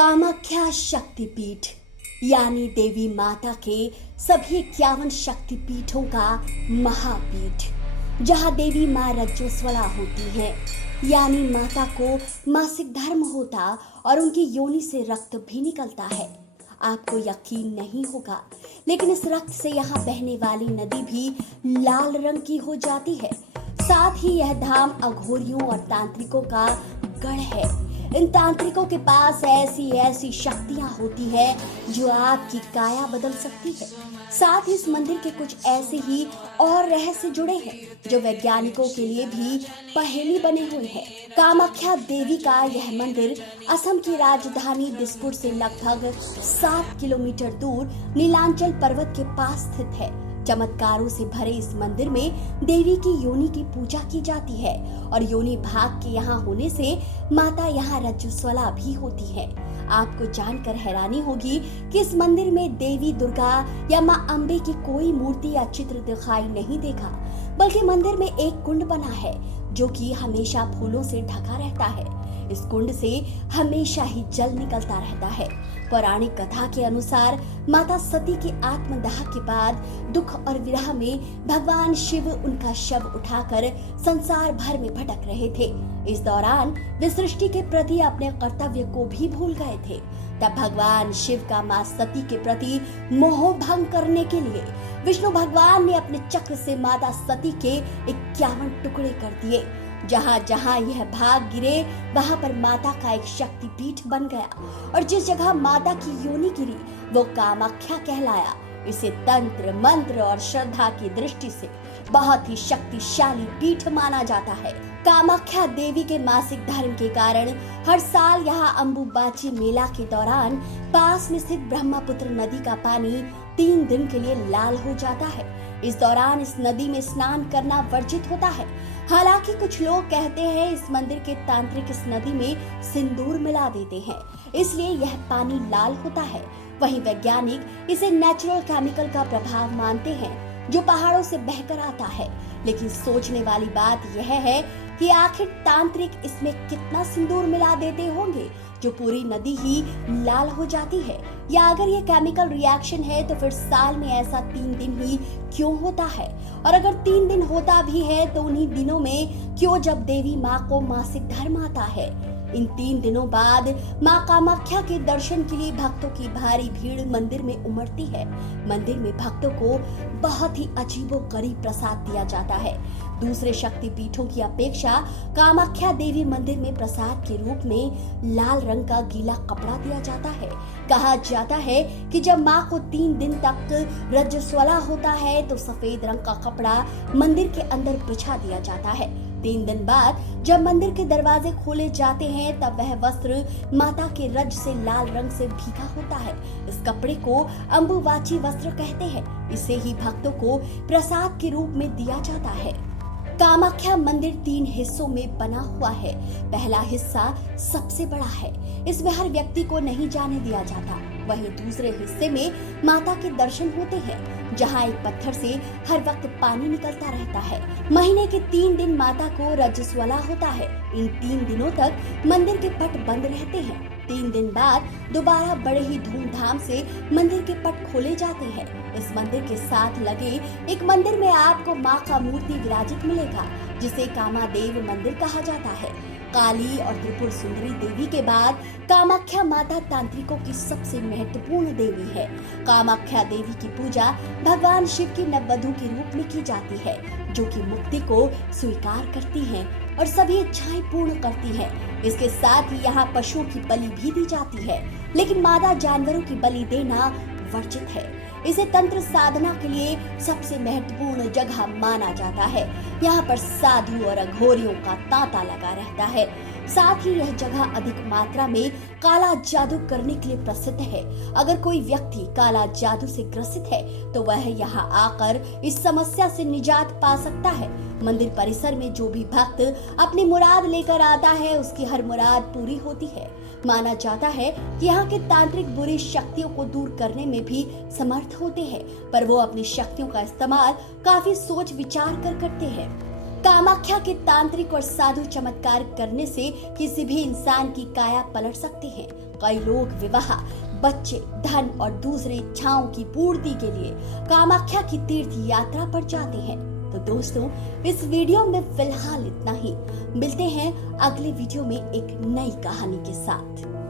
कामाख्या शक्तिपीठ यानी देवी माता के सभी 51 शक्तिपीठों का महापीठ, जहां देवी मां रज्जोस्वला होती है, यानी माता को मासिक धर्म होता और उनकी योनि से रक्त भी निकलता है। आपको यकीन नहीं होगा, लेकिन इस रक्त से यहाँ बहने वाली नदी भी लाल रंग की हो जाती है। साथ ही यह धाम अघोरियों और तांत्रिकों का गढ़ है। इन तांत्रिकों के पास ऐसी शक्तियां होती है जो आपकी काया बदल सकती है। साथ ही इस मंदिर के कुछ ऐसे ही और रहस्य जुड़े हैं जो वैज्ञानिकों के लिए भी पहेली बने हुए हैं। कामाख्या देवी का यह मंदिर असम की राजधानी दिसपुर से लगभग 7 किलोमीटर दूर नीलांचल पर्वत के पास स्थित है। चमत्कारों से भरे इस मंदिर में देवी की योनि की पूजा की जाती है और योनि भाग के यहाँ होने से माता यहाँ रज्जुस्वला भी होती है। आपको जानकर हैरानी होगी कि इस मंदिर में देवी दुर्गा या माँ अम्बे की कोई मूर्ति या चित्र दिखाई नहीं देगा, बल्कि मंदिर में एक कुंड बना है जो कि हमेशा फूलों से ढका रहता है। इस कुंड से हमेशा ही जल निकलता रहता है। पौराणिक कथा के अनुसार माता सती के आत्मदाह के बाद दुख और विरह में भगवान शिव उनका शव उठाकर संसार भर में भटक रहे थे। इस दौरान वे सृष्टि के प्रति अपने कर्तव्य को भी भूल गए थे। तब भगवान शिव का मां सती के प्रति मोह भंग करने के लिए विष्णु भगवान ने अपने चक्र से माता सती के 51 टुकड़े कर दिए। जहाँ जहाँ यह भाग गिरे वहाँ पर माता का एक शक्तिपीठ बन गया और जिस जगह माता की योनि गिरी वो कामाख्या कहलाया। इसे तंत्र मंत्र और श्रद्धा की दृष्टि से बहुत ही शक्तिशाली पीठ माना जाता है। कामाख्या देवी के मासिक धर्म के कारण हर साल यहाँ अम्बुबाची मेला के दौरान पास में स्थित ब्रह्मपुत्र नदी का पानी 3 दिन के लिए लाल हो जाता है। इस दौरान इस नदी में स्नान करना वर्जित होता है। हालांकि कुछ लोग कहते हैं इस मंदिर के तांत्रिक इस नदी में सिंदूर मिला देते हैं, इसलिए यह पानी लाल होता है। वहीं वैज्ञानिक इसे नेचुरल केमिकल का प्रभाव मानते हैं जो पहाड़ों से बहकर आता है। लेकिन सोचने वाली बात यह है कि आखिर तांत्रिक इसमें कितना सिंदूर मिला देते होंगे जो पूरी नदी ही लाल हो जाती है, या अगर ये केमिकल रिएक्शन है तो फिर साल में ऐसा 3 दिन ही क्यों होता है, और अगर 3 दिन होता भी है तो उन्हीं दिनों में क्यों जब देवी माँ को मासिक धर्म आता है। इन 3 दिनों बाद माँ कामाख्या के दर्शन के लिए भक्तों की भारी भीड़ मंदिर में उमड़ती है। मंदिर में भक्तों को बहुत ही अजीबोगरीब प्रसाद दिया जाता है। दूसरे शक्तिपीठों की अपेक्षा कामाख्या देवी मंदिर में प्रसाद के रूप में लाल रंग का गीला कपड़ा दिया जाता है। कहा जाता है कि जब माँ को 3 दिन तक रज्जुस्वला होता है तो सफेद रंग का कपड़ा मंदिर के अंदर बिछा दिया जाता है। 3 दिन बाद जब मंदिर के दरवाजे खोले जाते हैं तब वह वस्त्र माता के रज से लाल रंग से भीगा होता है। इस कपड़े को अम्बुबाची वस्त्र कहते हैं। इसे ही भक्तों को प्रसाद के रूप में दिया जाता है। कामाख्या मंदिर 3 हिस्सों में बना हुआ है। पहला हिस्सा सबसे बड़ा है, इसमें हर व्यक्ति को नहीं जाने दिया जाता। वहीं दूसरे हिस्से में माता के दर्शन होते हैं, जहां एक पत्थर से हर वक्त पानी निकलता रहता है। महीने के 3 दिन माता को रज्जुस्वला होता है। इन 3 दिनों तक मंदिर के पट बंद रहते हैं। 3 दिन बाद दोबारा बड़े ही धूमधाम से मंदिर के पट खोले जाते हैं। इस मंदिर के साथ लगे एक मंदिर में आपको माँ का मूर्ति विराजित मिलेगा, जिसे कामादेव मंदिर कहा जाता है। काली और त्रिपुर सुंदरी देवी के बाद कामाख्या माता तांत्रिकों की सबसे महत्वपूर्ण देवी है। कामाख्या देवी की पूजा भगवान शिव की नववधु के रूप में की जाती है, जो कि मुक्ति को स्वीकार करती हैं और सभी इच्छाएं पूर्ण करती है। इसके साथ ही यहाँ पशुओं की बलि भी दी जाती है, लेकिन मादा जानवरों की बलि देना वर्जित है। इसे तंत्र साधना के लिए सबसे महत्वपूर्ण जगह माना जाता है। यहाँ पर साधु और अघोरियों का तांता लगा रहता है। साथ ही यह जगह अधिक मात्रा में काला जादू करने के लिए प्रसिद्ध है। अगर कोई व्यक्ति काला जादू से ग्रसित है तो वह यहाँ आकर इस समस्या से निजात पा सकता है। मंदिर परिसर में जो भी भक्त अपनी मुराद लेकर आता है उसकी हर मुराद पूरी होती है। माना जाता है कि यहाँ के तांत्रिक बुरी शक्तियों को दूर करने में भी समर्थ होते हैं, पर वो अपनी शक्तियों का इस्तेमाल काफी सोच विचार कर करते हैं। कामाख्या के तांत्रिक और साधु चमत्कार करने से किसी भी इंसान की काया पलट सकती है। कई लोग विवाह, बच्चे, धन और दूसरी इच्छाओं की पूर्ति के लिए कामाख्या की तीर्थ यात्रा पर जाते हैं। तो दोस्तों, इस वीडियो में फिलहाल इतना ही। मिलते हैं अगले वीडियो में एक नई कहानी के साथ।